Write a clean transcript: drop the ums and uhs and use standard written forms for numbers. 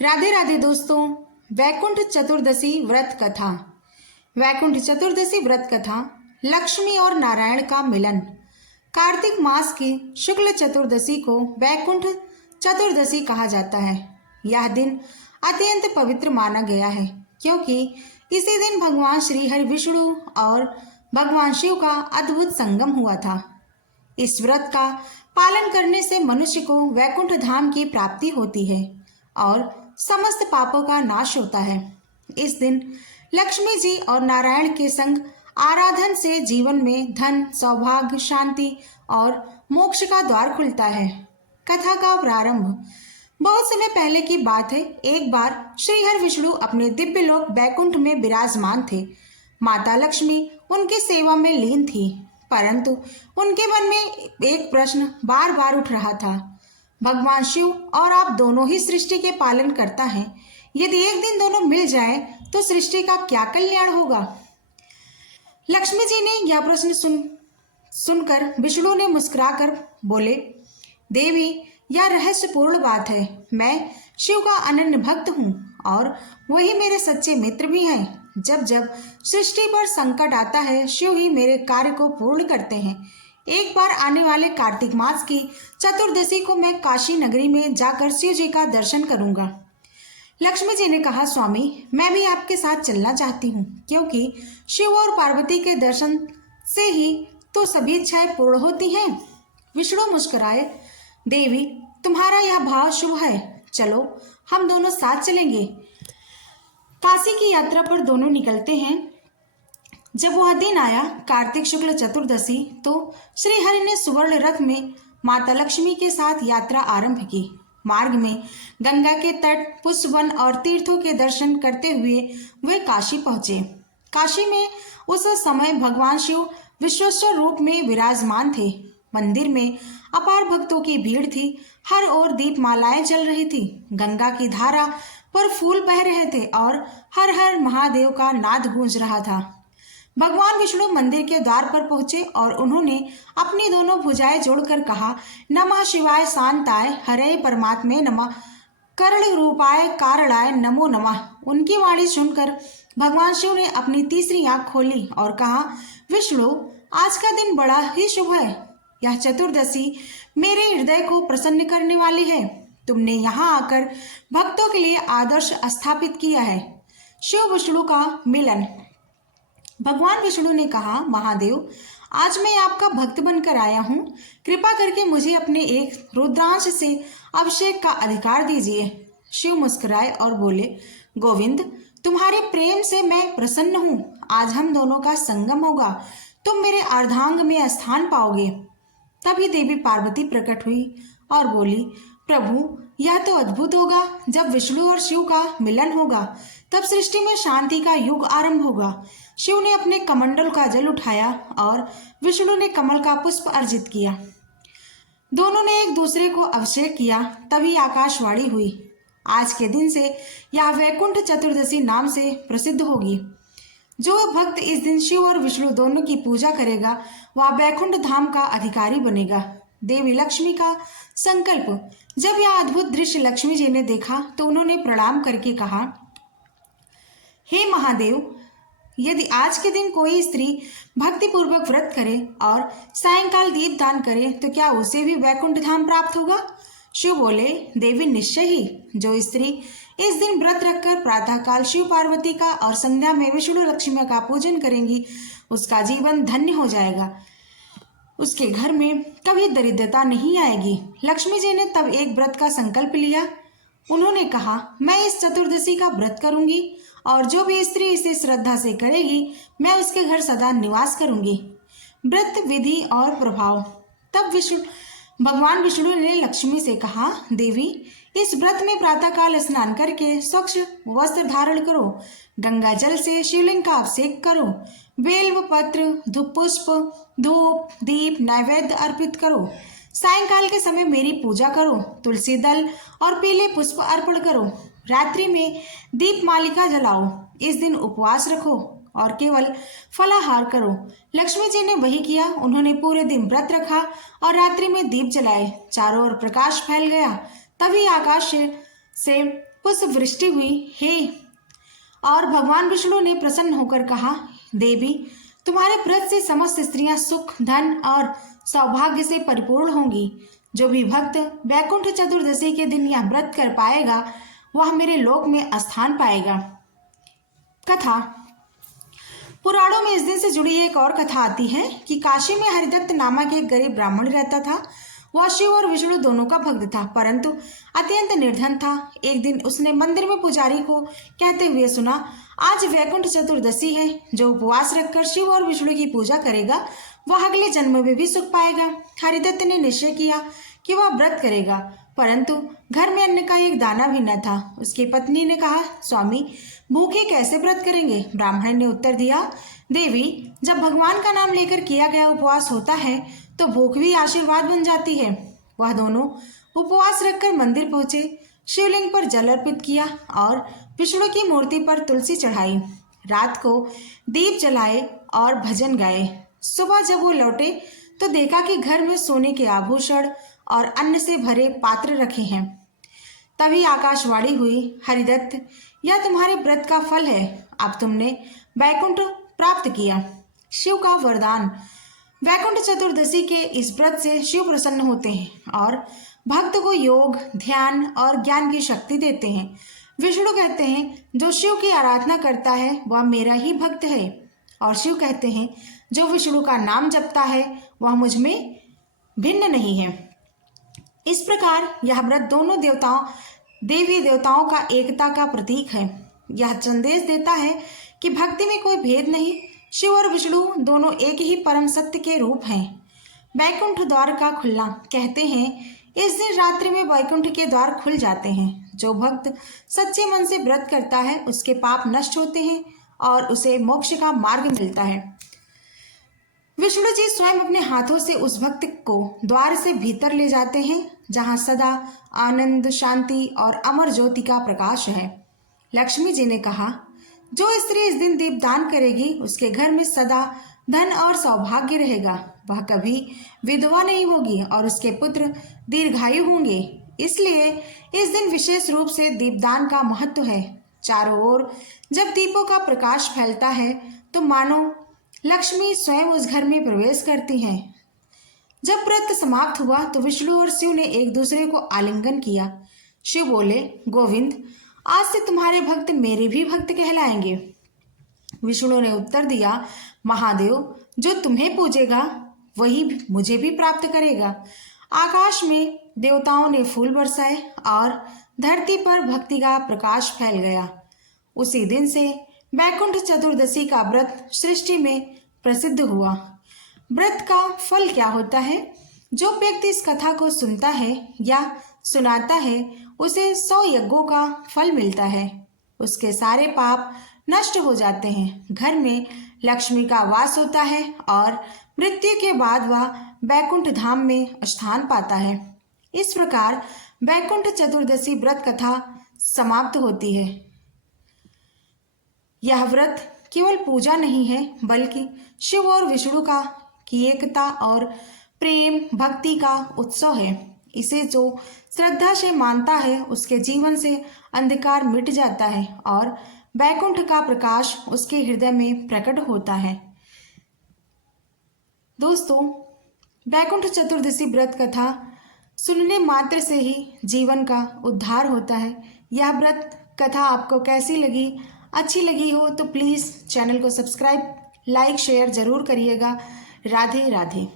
राधे राधे दोस्तों। वैकुंठ चतुर्दशी व्रत कथा। वैकुंठ चतुर्दशी व्रत कथा लक्ष्मी और नारायण का मिलन। कार्तिक मास की शुक्ल चतुर्दशी को वैकुंठ चतुर्दशी कहा जाता है। यह दिन अत्यंत पवित्र माना गया है क्योंकि इसी दिन भगवान श्री हरि विष्णु और भगवान शिव का अद्भुत संगम हुआ था। इस व्रत का पालन करने से मनुष्य को वैकुंठ धाम की प्राप्ति होती है और समस्त पापों का नाश होता है। इस दिन लक्ष्मी जी और नारायण के संग आराधन से जीवन में धन, सौभाग्य, शांति और मोक्ष का द्वार खुलता है। कथा का प्रारंभ बहुत समय पहले की बात है। एक बार श्री हरि विष्णु अपने दिव्य लोक वैकुंठ में विराजमान थे। माता लक्ष्मी उनकी सेवा में लीन थी, परंतु उनके मन में एक प्रश्न बार बार उठ रहा था। भगवान शिव और आप दोनों ही सृष्टि के पालन करता हैं। यदि एक दिन दोनों मिल जाए तो सृष्टि का क्या कल्याण होगा। लक्ष्मी जी ने यह प्रश्न सुनकर विष्णु ने मुस्कुराकर बोले, देवी, यह रहस्यपूर्ण बात है। मैं शिव का अनन्य भक्त हूँ और वही मेरे सच्चे मित्र भी हैं। जब जब सृष्टि पर संकट आता है, शिव ही मेरे कार्य को पूर्ण करते हैं। एक बार आने वाले कार्तिक मास की चतुर्दशी को मैं काशी नगरी में जाकर शिव जी का दर्शन करूंगा। लक्ष्मी जी ने कहा, स्वामी, मैं भी आपके साथ चलना चाहती हूँ क्योंकि शिव और पार्वती के दर्शन से ही तो सभी इच्छाएं पूर्ण होती हैं। विष्णु मुस्कुराए, देवी, तुम्हारा यह भाव शुभ है। चलो, हम दोनों साथ चलेंगे। काशी की यात्रा पर दोनों निकलते हैं। जब वह दिन आया, कार्तिक शुक्ल चतुर्दशी, तो श्री हरि ने सुवर्ण रथ में माता लक्ष्मी के साथ यात्रा आरंभ की। मार्ग में गंगा के तट, पुष्प वन और तीर्थों के दर्शन करते हुए वे काशी पहुंचे। काशी में उस समय भगवान शिव विश्वेश्वर रूप में विराजमान थे। मंदिर में अपार भक्तों की भीड़ थी। हर ओर दीपमालाएं जल रही थी। गंगा की धारा पर फूल बह रहे थे और हर हर महादेव का नाद गूंज रहा था। भगवान विष्णु मंदिर के द्वार पर पहुंचे और उन्होंने अपनी दोनों भुजाएं जोड़कर कहा, नमः शिवाय शांताय हरे परमात्मे नमः, कर्ण रूपाय कारणाय नमो नमः। उनकी वाणी सुनकर भगवान शिव ने अपनी तीसरी आंख खोली और कहा, विष्णु, आज का दिन बड़ा ही शुभ है। यह चतुर्दशी मेरे हृदय को प्रसन्न करने वाली है। तुमने यहाँ आकर भक्तों के लिए आदर्श स्थापित किया है। शिव विष्णु का मिलन। भगवान विष्णु ने कहा, महादेव, आज मैं आपका भक्त बनकर आया हूँ। कृपा करके मुझे अपने एक रुद्रांश से अभिषेक का अधिकार दीजिए। शिव मुस्कुराए और बोले, गोविंद, तुम्हारे प्रेम से मैं प्रसन्न हूँ। आज हम दोनों का संगम होगा। तुम मेरे अर्धांग में स्थान पाओगे। तभी देवी पार्वती प्रकट हुई और बोली, प्रभु, यह तो अद्भुत होगा। जब विष्णु और शिव का मिलन होगा तब सृष्टि में शांति का युग आरंभ होगा। शिव ने अपने कमंडल का जल उठाया और विष्णु ने कमल का पुष्प अर्जित किया। दोनों ने एक दूसरे को अभिषेक किया। तभी आकाशवाणी हुई, आज के दिन से यह वैकुंठ चतुर्दशी नाम से प्रसिद्ध होगी। जो भक्त इस दिन शिव और विष्णु दोनों की पूजा करेगा वह वैकुंठ धाम का अधिकारी बनेगा। देवी लक्ष्मी का संकल्प। जब यह अद्भुत दृश्य लक्ष्मी जी ने देखा तो उन्होंने प्रणाम करके कहा, हे महादेव, यदि आज के दिन कोई स्त्री भक्तिपूर्वक व्रत करे और सायंकाल दीपदान करे तो क्या उसे भी वैकुंठ धाम प्राप्त होगा। शिव बोले, देवी, निश्चय ही। जो स्त्री इस दिन व्रत रखकर प्रातःकाल शिव पार्वती का और संध्या में विष्णु लक्ष्मी का पूजन करेंगी, उसका जीवन धन्य हो जाएगा। उसके घर में कभी दरिद्रता नहीं आएगी। लक्ष्मी जी ने तब एक व्रत का संकल्प लिया। उन्होंने कहा, मैं इस चतुर्दशी का व्रत करूंगी और जो भी स्त्री इसे श्रद्धा से करेगी मैं उसके घर सदा निवास करूंगी। व्रत विधि और प्रभाव। तब भगवान विष्णु ने लक्ष्मी से कहा, देवी, इस व्रत में प्रातःकाल स्नान करके स्वच्छ वस्त्र धारण करो। गंगा जल से शिवलिंग का अभिषेक करो। बेल पत्र, पुष्प, धूप, दीप, नैवेद्य अर्पित करो। सायंकाल के समय मेरी पूजा करो। तुलसी दल और पीले पुष्प अर्पण करो। रात्रि में दीप मालिका जलाओ। इस दिन उपवास रखो और केवल फलाहार करो। लक्ष्मी जी ने वही किया। उन्होंने पूरे दिन व्रत रखा और रात्रि में दीप जलाए। चारों ओर प्रकाश फैल गया। तभी आकाश से पुष्प वृष्टि हुई। हे और भगवान विष्णु ने प्रसन्न होकर कहा, देवी, तुम्हारे व्रत से समस्त स्त्रियां सुख, धन और सौभाग्य से परिपूर्ण होंगी। जो भी भक्त वैकुंठ चतुर्दशी के दिन यह व्रत कर पाएगा वह मेरे लोक में स्थान पाएगा। कथा। पुराणों में इस दिन से जुड़ी एक और कथा आती है कि काशी में हरिदत्त नामक एक गरीब ब्राह्मण रहता था। वह शिव और विष्णु दोनों का भक्त था, परंतु अत्यंत निर्धन था। एक दिन उसने मंदिर में पुजारी को कहते हुए सुना, आज वैकुंठ चतुर्दशी है। जो उपवास रखकर शिव और विष्णु की पूजा करेगा वह अगले जन्म में भी सुख पाएगा। हरिदत्त ने निश्चय किया कि वह व्रत करेगा, परंतु घर में अन्न का एक दाना भी न था। उसकी पत्नी ने कहा, स्वामी, भूखे कैसे व्रत करेंगे? ब्राह्मण ने उत्तर दिया, देवी, जब भगवान का नाम लेकर किया गया उपवास होता है तो भूख भी आशीर्वाद बन जाती है। वह दोनों उपवास रखकर मंदिर पहुंचे, शिवलिंग पर जल अर्पित किया और विष्णु की मूर्ति पर तुलसी चढ़ाई। रात को दीप जलाए और भजन गाए। सुबह जब वो लौटे तो देखा कि घर में सोने के आभूषण और अन्न से भरे पात्र रखे हैं। तभी आकाशवाणी हुई, हरिदत्त, यह तुम्हारे व्रत का फल है। अब तुमने वैकुंठ प्राप्त किया। शिव का वरदान। वैकुंठ चतुर्दशी के इस व्रत से शिव प्रसन्न होते हैं और भक्त को योग, ध्यान और ज्ञान की शक्ति देते हैं। विष्णु कहते हैं, जो शिव की आराधना करता है वह मेरा ही भक्त है। और शिव कहते हैं, जो विष्णु का नाम जपता है वह मुझ में भिन्न नहीं है। इस प्रकार यह व्रत दोनों देवी देवताओं का एकता का प्रतीक है। यह संदेश देता है कि भक्ति में कोई भेद नहीं। शिव और विष्णु दोनों एक ही परम सत्य के रूप हैं। वैकुंठ द्वार का खुलना। कहते हैं, इस दिन रात्रि में वैकुंठ के द्वार खुल जाते हैं। जो भक्त सच्चे मन से व्रत करता है उसके पाप नष्ट होते हैं और उसे मोक्ष का मार्ग मिलता है। विष्णु जी स्वयं अपने हाथों से उस भक्त को द्वार से भीतर ले जाते हैं जहां सदा आनंद, शांति और अमर ज्योति का प्रकाश है। लक्ष्मी जी ने कहा, जो स्त्री इस दिन दीपदान करेगी उसके घर में सदा धन और सौभाग्य रहेगा। वह कभी विधवा नहीं होगी और उसके पुत्र दीर्घायु होंगे। इसलिए इस दिन विशेष रूप से दीपदान का महत्व है। चारों ओर जब दीपों का प्रकाश फैलता है तो मानो लक्ष्मी स्वयं उस घर में प्रवेश करती हैं। जब व्रत समाप्त हुआ तो विष्णु और शिव ने एक दूसरे को आलिंगन किया। शिव बोले, गोविंद, आज से तुम्हारे भक्त मेरे भी भक्त कहलाएंगे। विष्णु ने उत्तर दिया, महादेव, जो तुम्हें पूजेगा वही मुझे भी प्राप्त करेगा। आकाश में देवताओं ने फूल बरसाए और धरती पर भक्ति का प्रकाश फैल गया। उसी दिन से वैकुंठ चतुर्दशी का व्रत सृष्टि में प्रसिद्ध हुआ। व्रत का फल क्या होता है? जो व्यक्ति इस कथा को सुनता है या सुनाता है उसे 100 यज्ञों का फल मिलता है। उसके सारे पाप नष्ट हो जाते हैं। घर में लक्ष्मी का वास होता है और मृत्यु के बाद वह वैकुंठ धाम में स्थान पाता है। इस प्रकार वैकुंठ चतुर्दशी व्रत कथा समाप्त होती है। यह व्रत केवल पूजा नहीं है बल्कि शिव और विष्णु की एकता और प्रेम भक्ति का उत्सव है। इसे जो श्रद्धा से मानता है उसके जीवन से अंधकार मिट जाता है और वैकुंठ का प्रकाश उसके हृदय में प्रकट होता है। दोस्तों, वैकुंठ चतुर्दशी व्रत कथा सुनने मात्र से ही जीवन का उद्धार होता है। यह व्रत कथा आपको कैसी लगी? अच्छी लगी हो तो प्लीज़ चैनल को सब्सक्राइब, लाइक, शेयर ज़रूर करिएगा। राधे राधे।